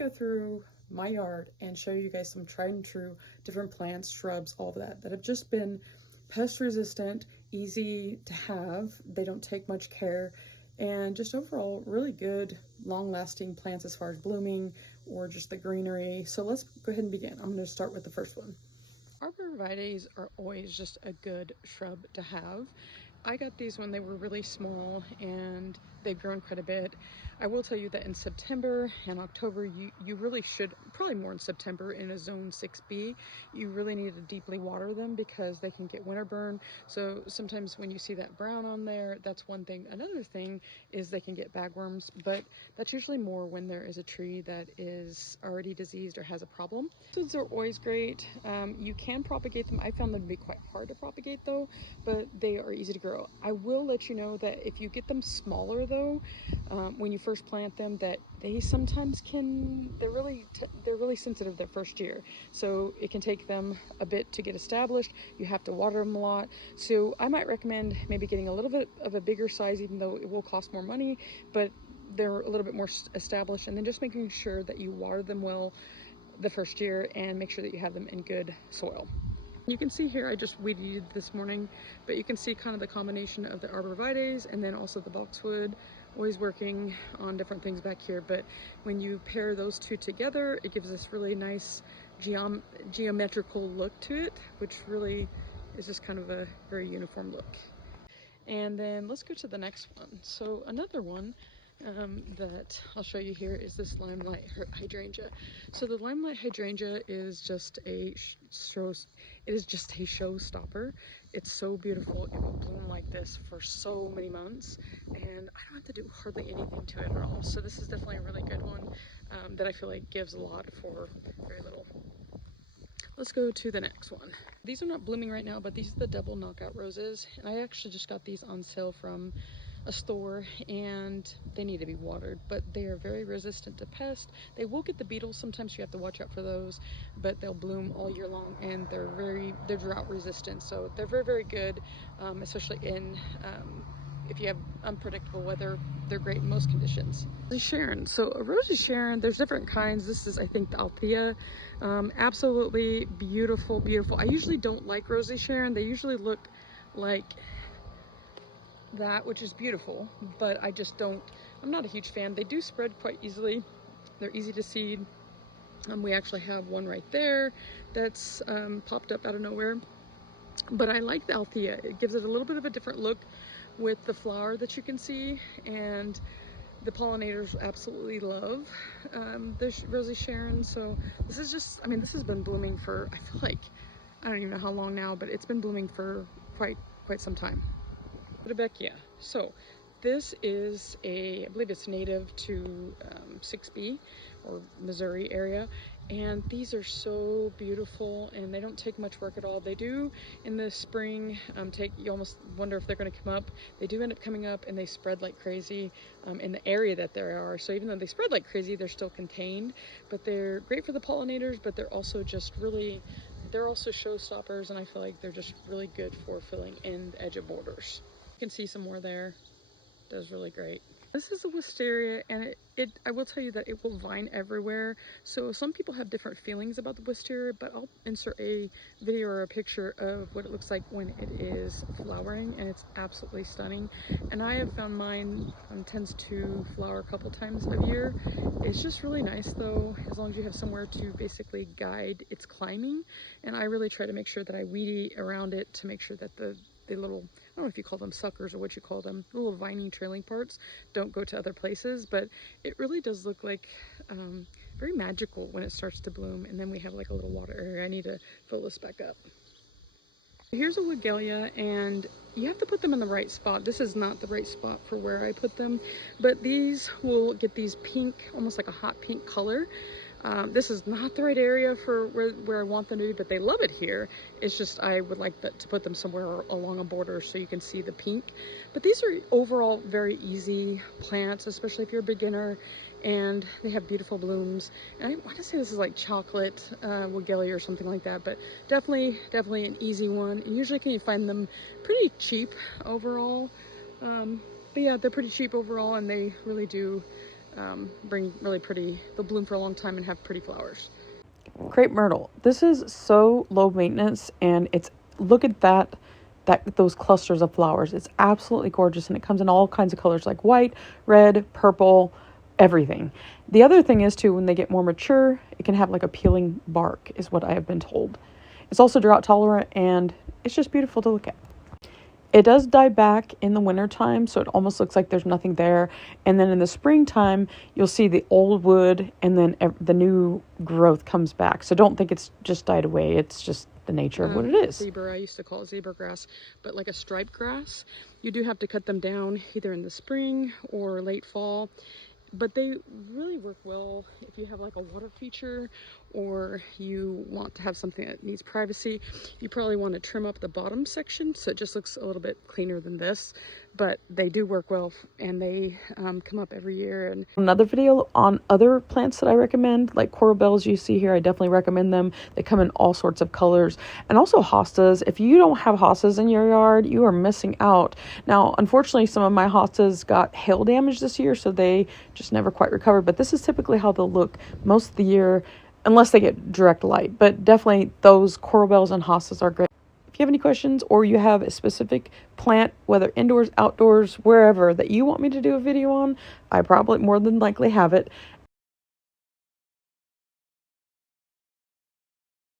go through my yard and show you guys some tried and true different plants, shrubs, all of that have just been pest resistant, easy to have. They don't take much care, and just overall really good long-lasting plants as far as blooming or just the greenery. So let's go ahead and begin. I'm going to start with the first one. Arborvitaes are always just a good shrub to have. I got these when they were really small and they've grown quite a bit. I will tell you that in September and October, you really should, probably more in September in a zone 6B, you really need to deeply water them because they can get winter burn. So sometimes when you see that brown on there, that's one thing. Another thing is they can get bagworms, but that's usually more when there is a tree that is already diseased or has a problem. Those are always great. You can propagate them. I found them to be quite hard to propagate though, but they are easy to grow. I will let you know that if you get them smaller though, when you first plant them, that they sometimes they're really sensitive their first year. So it can take them a bit to get established. You have to water them a lot. So I might recommend maybe getting a little bit of a bigger size, even though it will cost more money, but they're a little bit more established. And then just making sure that you water them well the first year and make sure that you have them in good soil. You can see here, I just weeded this morning, but you can see kind of the combination of the arborvitaes and then also the boxwood. Always working on different things back here, but when you pair those two together, it gives this really nice geometrical look to it, which really is just kind of a very uniform look. And then let's go to the next one. So another one that I'll show you here is this limelight hydrangea. So the limelight hydrangea is just a showstopper. It's so beautiful. It will bloom like this for so many months, and I don't have to do hardly anything to it at all. So this is definitely a really good one that I feel like gives a lot for very little. Let's go to the next one. These are not blooming right now, but these are the double knockout roses, and I actually just got these on sale from a store, and they need to be watered, but they are very resistant to pests. They will get the beetles, sometimes you have to watch out for those, but they'll bloom all year long, and they're drought resistant, so they're very good, especially in if you have unpredictable weather. They're great in most conditions. Rosy Sharon. So a Rosy Sharon, there's different kinds. This is, I think, the Althea. Absolutely beautiful, beautiful. I usually don't like Rosy Sharon. They usually look like that, which is beautiful, but I'm not a huge fan. They do spread quite easily. They're easy to seed. We actually have one right there that's popped up out of nowhere. But I like the Althea. It gives it a little bit of a different look with the flower that you can see, and the pollinators absolutely love this Rosy Sharon. So this is just, I mean, this has been blooming for, I feel like, I don't even know how long now, but it's been blooming for quite some time. Rudbeckia. So this is I believe it's native to 6B or Missouri area, and these are so beautiful, and they don't take much work at all. They do in the spring you almost wonder if they're going to come up. They do end up coming up, and they spread like crazy in the area that they are. So even though they spread like crazy, they're still contained, but they're great for the pollinators, but they're also they're also showstoppers, and I feel like they're just really good for filling in the edge of borders. You can see some more there. Does really great. This is a wisteria, and I will tell you that it will vine everywhere. So some people have different feelings about the wisteria, but I'll insert a video or a picture of what it looks like when it is flowering, and it's absolutely stunning. And I have found mine tends to flower a couple times a year. It's just really nice though, as long as you have somewhere to basically guide its climbing. And I really try to make sure that I weedy around it to make sure that the little, I don't know if you call them suckers or what you call them, little viney trailing parts don't go to other places, but it really does look like very magical when it starts to bloom. And then we have like a little water area. I need to fill this back up. Here's a Wigelia, and you have to put them in the right spot. This is not the right spot for where I put them, but these will get these pink, almost like a hot pink color. This is not the right area for where I want them to be, but they love it here. It's just I would like to put them somewhere along a border so you can see the pink. But these are overall very easy plants, especially if you're a beginner, and they have beautiful blooms. And I want to say this is like chocolate Wigelia or something like that, but definitely an easy one. And usually you find them pretty cheap overall. But yeah, they're pretty cheap overall, and they really do bring really pretty, they'll bloom for a long time and have pretty flowers. Crepe myrtle. This is so low maintenance, and it's, look at that, those clusters of flowers. It's absolutely gorgeous, and it comes in all kinds of colors like white, red, purple, everything. The other thing is too, when they get more mature, it can have like a peeling bark, is what I have been told. It's also drought tolerant, and it's just beautiful to look at. It does die back in the wintertime, so it almost looks like there's nothing there. And then in the springtime, you'll see the old wood, and then the new growth comes back. So don't think it's just died away. It's just the nature of what it is. Zebra, I used to call it zebra grass, but like a striped grass. You do have to cut them down either in the spring or late fall. But they really work well if you have like a water feature, or you want to have something that needs privacy. You probably want to trim up the bottom section so it just looks a little bit cleaner than this, but they do work well, and they come up every year. And another video on other plants that I recommend, like coral bells you see here, I definitely recommend them. They come in all sorts of colors. And also hostas. If you don't have hostas in your yard, you are missing out. Now, unfortunately, some of my hostas got hail damage this year, so they just never quite recovered. But this is typically how they'll look most of the year, unless they get direct light. But definitely those coral bells and hostas are great. If you have any questions, or you have a specific plant, whether indoors, outdoors, wherever, that you want me to do a video on, I probably more than likely have it.